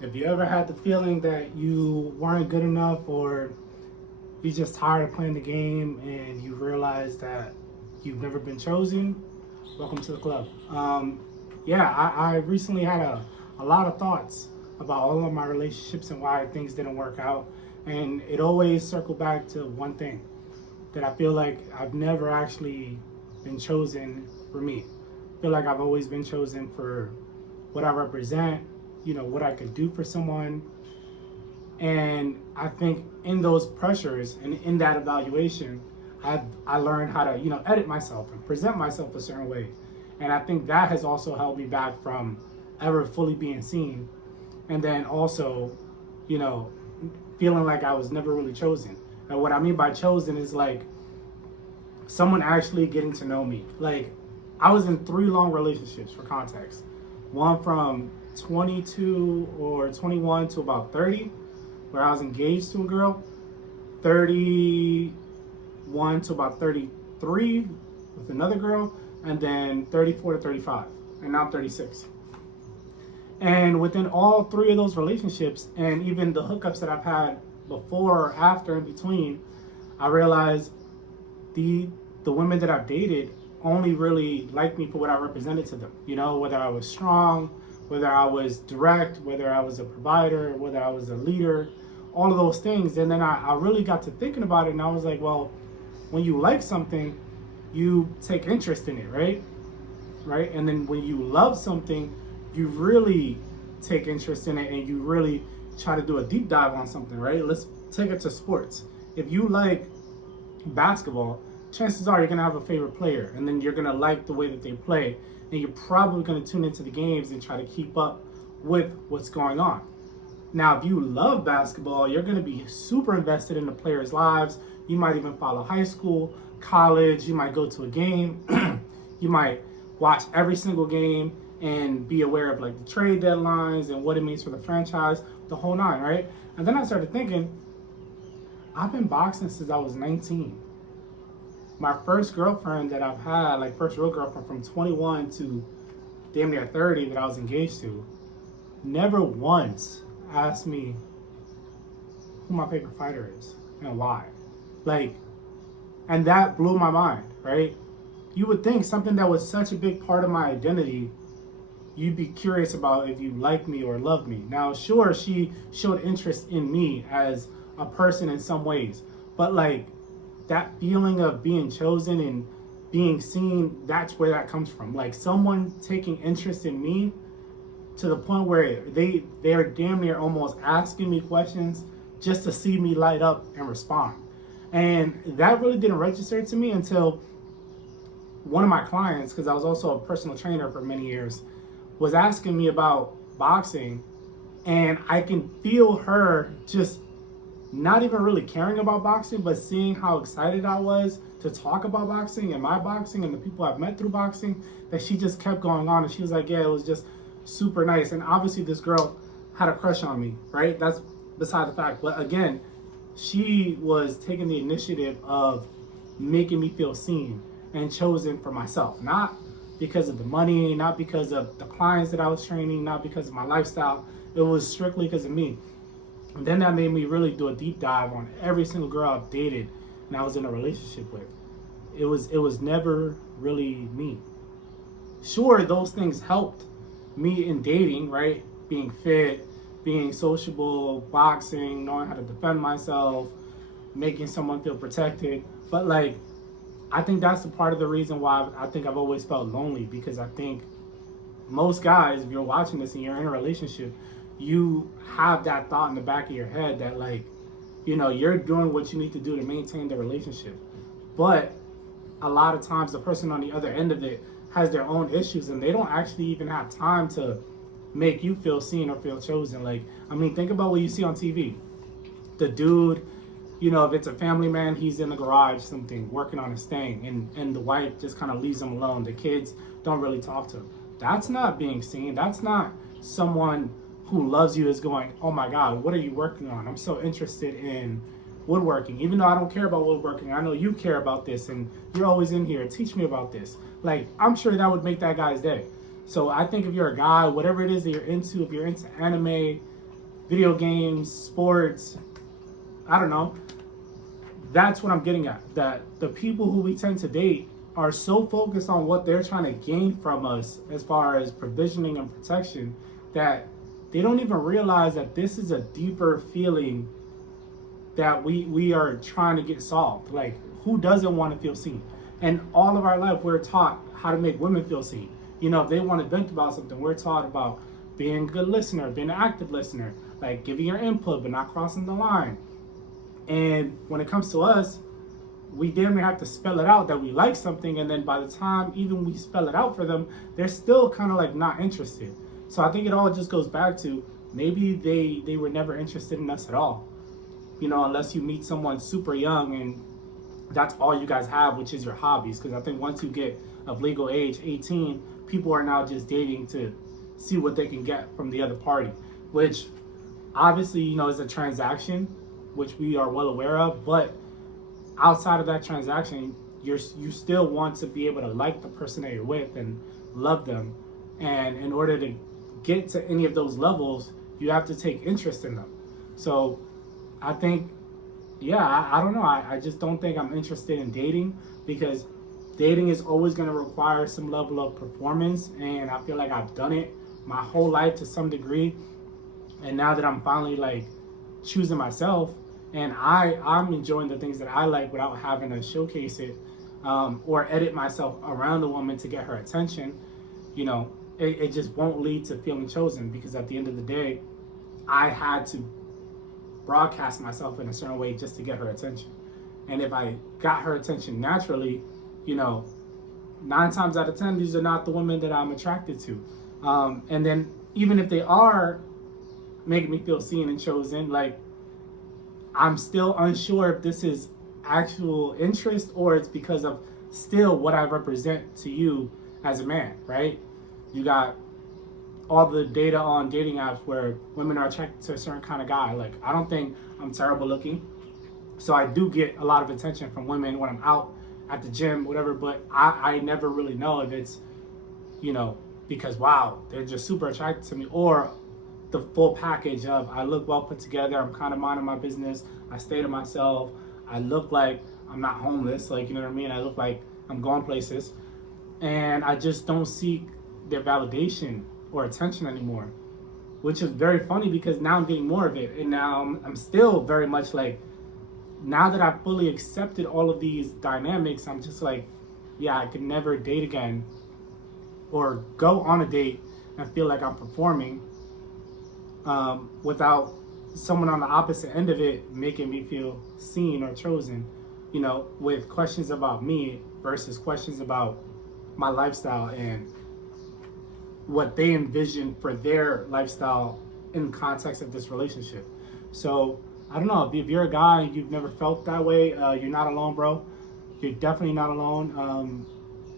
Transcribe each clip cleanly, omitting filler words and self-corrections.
If you ever had the feeling that you weren't good enough or you're just tired of playing the game and you realize that you've never been chosen, welcome to the club. Yeah, I recently had a lot of thoughts about all of my relationships and why things didn't work out. And it always circled back to one thing that I feel like I've never actually been chosen for me. I feel like I've always been chosen for what I represent, what I could do for someone. And I think in those pressures and in that evaluation, I learned how to, edit myself and present myself a certain way. And I think that has also held me back from ever fully being seen. And then also, you know, feeling like I was never really chosen. And what I mean by chosen is like someone actually getting to know me. Like I was in 3 long relationships for context. One from 22 or 21 to about 30, where I was engaged to a girl. 31 to about 33 with another girl, and then 34 to 35, and now 36. And within all 3 of those relationships, and even the hookups that I've had before or after in between, I realized the women that I've dated only really liked me for what I represented to them. Whether I was strong, whether I was direct, whether I was a provider, whether I was a leader, all of those things. And then I really got to thinking about it, and I was like, well, when you like something, you take interest in it, right? Right? And then when you love something, you really take interest in it and you really try to do a deep dive on something, right? Let's take it to sports. If you like basketball, chances are you're going to have a favorite player, and then you're going to like the way that they play, and you're probably going to tune into the games and try to keep up with what's going on. Now, if you love basketball, you're going to be super invested in the players' lives. You might even follow high school, college. You might go to a game. You might watch every single game and be aware of like the trade deadlines and what it means for the franchise, the whole nine, right? And then I started thinking, I've been boxing since I was 19. My first girlfriend that I've had, like first real girlfriend from 21 to damn near 30 that I was engaged to, never once asked me who my favorite fighter is and why. Like, and that blew my mind, right? You would think something that was such a big part of my identity, you'd be curious about if you like me or love me. Now, sure, she showed interest in me as a person in some ways, but like that feeling of being chosen and being seen, that's where that comes from. Like someone taking interest in me to the point where they're damn near almost asking me questions just to see me light up and respond. And that really didn't register to me until one of my clients, because I was also a personal trainer for many years, was asking me about boxing, and I can feel her just not even really caring about boxing, but seeing how excited I was to talk about boxing and my boxing and the people I've met through boxing, that she just kept going on. And she was like, yeah, it was just super nice. And obviously this girl had a crush on me, right? That's beside the fact. But again, she was taking the initiative of making me feel seen and chosen for myself, not because of the money, not because of the clients that I was training, not because of my lifestyle. It was strictly because of me. And then that made me really do a deep dive on every single girl I've dated and I was in a relationship with. It was never really me. Sure, those things helped me in dating, right? Being fit, being sociable, boxing, knowing how to defend myself, making someone feel protected. But like, I think that's a part of the reason why I think I've always felt lonely, because I think most guys, if you're watching this and you're in a relationship, you have that thought in the back of your head that like, you're doing what you need to do to maintain the relationship. But a lot of times the person on the other end of it has their own issues and they don't actually even have time to make you feel seen or feel chosen. Like, I mean, think about what you see on TV. The dude, if it's a family man, he's in the garage, something, working on his thing, and the wife just kind of leaves him alone. The kids don't really talk to him. That's not being seen. That's not someone who loves you is going, oh my God, what are you working on? I'm so interested in woodworking. Even though I don't care about woodworking, I know you care about this and you're always in here. Teach me about this. Like, I'm sure that would make that guy's day. So I think if you're a guy, whatever it is that you're into, if you're into anime, video games, sports, I don't know. That's what I'm getting at. That the people who we tend to date are so focused on what they're trying to gain from us as far as provisioning and protection that they don't even realize that this is a deeper feeling that we are trying to get solved. Like, who doesn't want to feel seen? And all of our life, we're taught how to make women feel seen. You know, if they want to vent about something, we're taught about being a good listener, being an active listener, like giving your input but not crossing the line. And when it comes to us, we damn near have to spell it out that we like something, and then by the time even we spell it out for them, they're still kind of like not interested. So I think it all just goes back to maybe they were never interested in us at all. You know, unless you meet someone super young and that's all you guys have, which is your hobbies. Because I think once you get of legal age, 18, people are now just dating to see what they can get from the other party, which obviously, you know, is a transaction, which we are well aware of. But outside of that transaction, you still want to be able to like the person that you're with and love them. And in order to get to any of those levels, you have to take interest in them. So I think, yeah, I don't know. I just don't think I'm interested in dating, because dating is always going to require some level of performance. And I feel like I've done it my whole life to some degree. And now that I'm finally like choosing myself, and I'm enjoying the things that I like without having to showcase it or edit myself around a woman to get her attention, you know, it just won't lead to feeling chosen, because at the end of the day, I had to broadcast myself in a certain way just to get her attention. And if I got her attention naturally, you know, 9 times out of 10, these are not the women that I'm attracted to. And then even if they are making me feel seen and chosen, like, I'm still unsure if this is actual interest or it's because of still what I represent to you as a man, right? You got all the data on dating apps where women are attracted to a certain kind of guy. Like, I don't think I'm terrible looking, so I do get a lot of attention from women when I'm out at the gym, whatever, but I never really know if it's, you know, because wow, they're just super attracted to me, or the full package of I look well put together, I'm kind of minding my business, I stay to myself, I look like I'm not homeless, like, you know what I mean, I look like I'm going places, and I just don't seek their validation or attention anymore, which is very funny because now I'm getting more of it. And now I'm still very much like, now that I've fully accepted all of these dynamics, I'm just like, yeah, I could never date again or go on a date and feel like I'm performing without someone on the opposite end of it making me feel seen or chosen, you know, with questions about me versus questions about my lifestyle and what they envision for their lifestyle in context of this relationship. So I don't know, if you're a guy and you've never felt that way, you're not alone, bro. You're definitely not alone.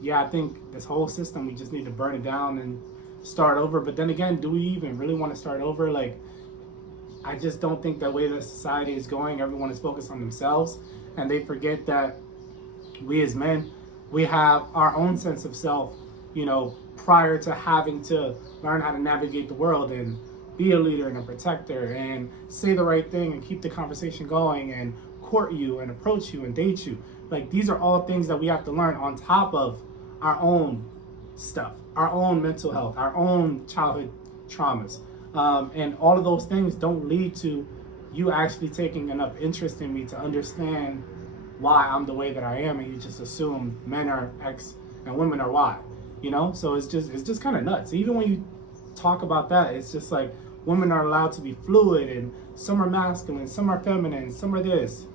Yeah, I think this whole system, we just need to burn it down and start over. But then again, do we even really want to start over? Like, I just don't think the way that society is going, everyone is focused on themselves, and they forget that we as men, we have our own sense of self, you know, prior to having to learn how to navigate the world and be a leader and a protector and say the right thing and keep the conversation going and court you and approach you and date you. Like, these are all things that we have to learn on top of our own stuff, our own mental health, our own childhood traumas. And all of those things don't lead to you actually taking enough interest in me to understand why I'm the way that I am, and you just assume men are X and women are Y, you know? So it's just kind of nuts. Even when you talk about that, it's just like women are allowed to be fluid, and some are masculine, some are feminine, some are this,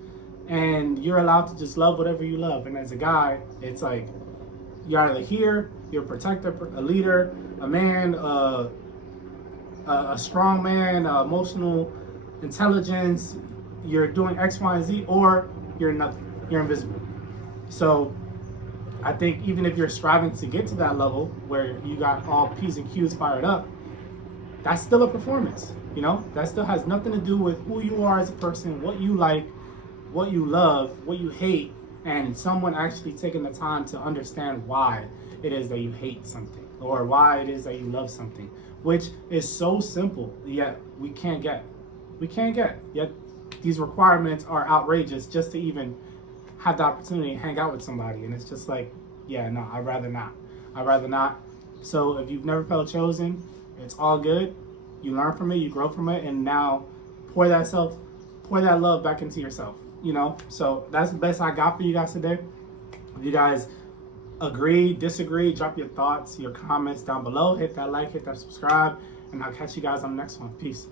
and you're allowed to just love whatever you love. And as a guy, it's like you're either here, you're a protector, a leader, a man, a strong man, emotional intelligence, you're doing X, Y, and Z, or you're nothing, you're invisible. So I think even if you're striving to get to that level where you got all P's and Q's fired up, that's still a performance, you know? That still has nothing to do with who you are as a person, what you like, what you love, what you hate, and someone actually taking the time to understand why it is that you hate something or why it is that you love something, which is so simple, yet we can't get. we can't get. Yet these requirements are outrageous just to even have the opportunity to hang out with somebody. And it's just like, yeah, no, I'd rather not. I'd rather not. So if you've never felt chosen, it's all good. You learn from it, you grow from it, and now pour that love back into yourself. You know? So that's the best I got for you guys today. If you guys agree, disagree, drop your thoughts, your comments down below. Hit that like, hit that subscribe, and I'll catch you guys on the next one. Peace.